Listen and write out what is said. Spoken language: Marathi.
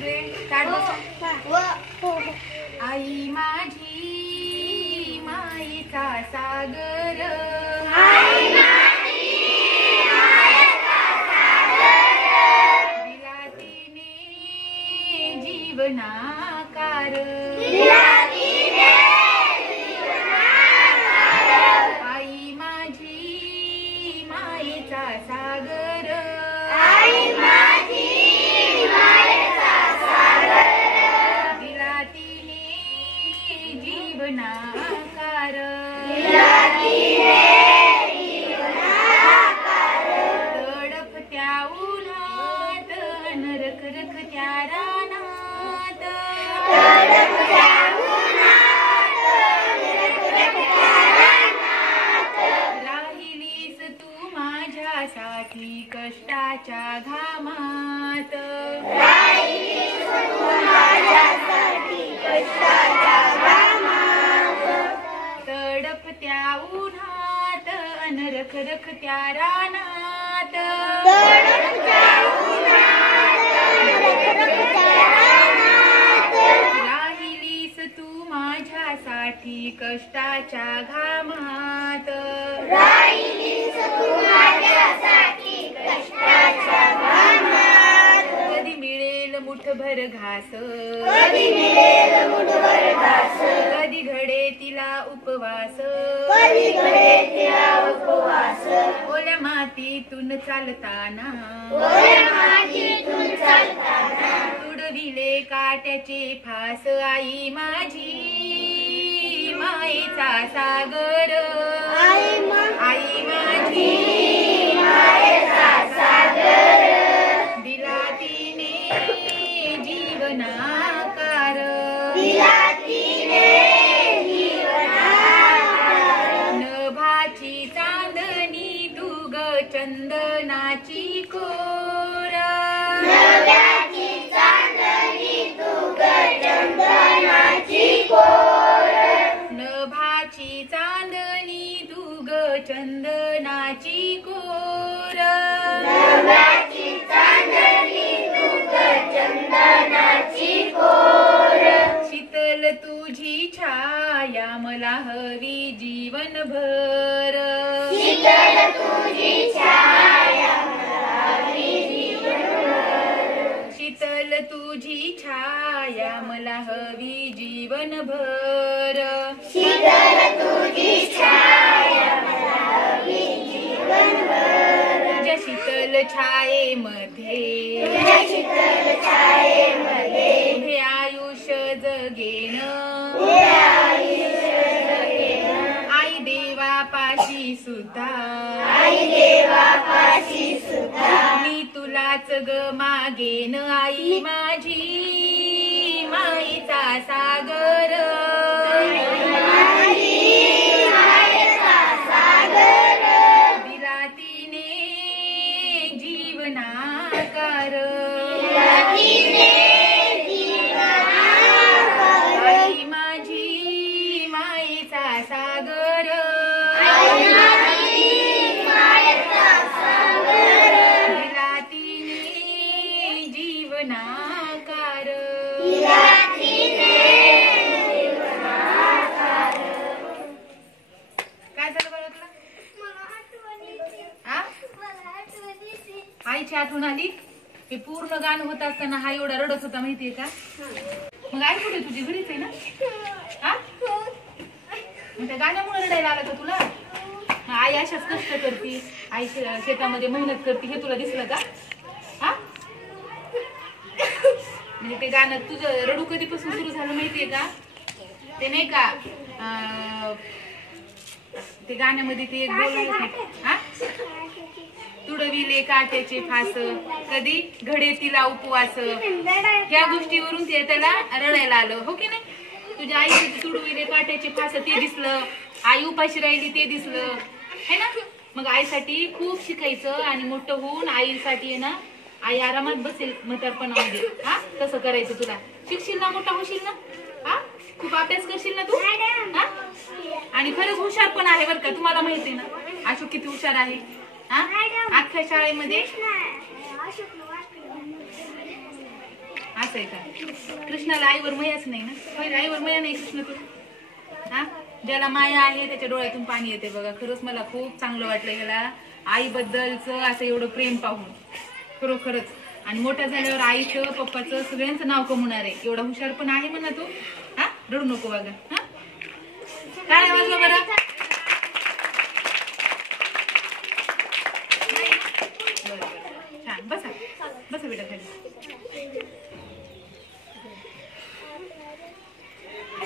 सगळे ताट बसा. आई माझी माईचा सागर, दिला तिने जीवनाकार. आई माझी माईचा सागर, दिला तिने जीवनाकार. तडफत्या उन्हात नरखरखत्या रानात, राहिलीस तू माझ्यासाठी कष्टाच्या घामात. तडफत्या उन्हात नरखरखत्या रानात, राहिलीस तू माझ्यासाठी कष्टाच्या घामात. कधी मिळेल मुठभर घास, कधी घडे तिला उपवास, ओल्या मातीतून चालताना, तुडविले काट्याचे फास. आई माझी माईचा सागर, आई माझी दिला तिने जीवनाकार. नभाची चांदणी दुग चंदनाची कोर, नभाची चांदणी दुग चंदनाची कोर. शीतल तुझी छाया मला हवी जीवनभर, शीतल तुझी छाया मला हवी जीवनभर. तुझ्या शीतल छायेमध्ये उभे आयुष्य जगेन, आई देवापाशी सुद्धा मी तुलाच ग मागेन. आई माझी माईचा सागर, दिला तिने जीवनाकार. आई माझी माईचा सागर, दिला तिने जीवनाकार. काय झालं बरं तुला? आईची आठवण आली. हे पूर्ण गाणं होत असताना हा एवढा रडत होता माहितीये का? मग आई कुठे तुझी? घरीच आहे ना? हा मग त्या गाण्यामुळे रडायला आला का तुला? आई अशाच कष्ट करते, आई शेतामध्ये मेहनत करते, हे तुला दिसलं का? हा म्हणजे ते गाणं तुझं रडू कधीपासून सुरू झालं माहितीये का? ते नाही का ते गाण्यामध्ये ते एक बोल, हा तुडविले काट्याचे फास, कधी घडे तिला उपवास, ह्या गोष्टीवरून ते त्याला रडायला आलं. हो की नाही? तुझ्या आई तुडविले काट्याचे फास ते दिसलं, आई उपाशी राहिली ते दिसलं है ना. मग आईसाठी खूप शिकायचं आणि मोठं होऊन आईसाठी आहे ना, आई आरामात बसेल म्हातारपणामध्ये. हा तसं करायचं. तुला शिकशील ना, मोठा होशील ना, हा खूप अभ्यास करशील ना तू. हा आणि खरंच हुशार पण आहे बरं का. तुम्हाला माहिती ना अशोक किती हुशार आहे. हा अख्ख्या शाळेमध्ये असं आहे का? कृष्णाला आईवर मयाच नाही ना? होय, आईवर मया नाही कृष्ण तू. हा, ज्याला माया आहे त्याच्या डोळ्यातून पाणी येते बघा. खरंच मला खूप चांगलं वाटलं ह्याला आईबद्दलचं असं एवढं प्रेम पाहून, खरोखरच. आणि मोठा झाल्यावर आईचं पप्पाचं सगळ्यांचं नाव कमवणार आहे. एवढा हुशार पण आहे म्हणा तू. हा, रडू नको बघा. हा, काय वाजवा बरं. बरं छान. बसा बसा बेटा खाली.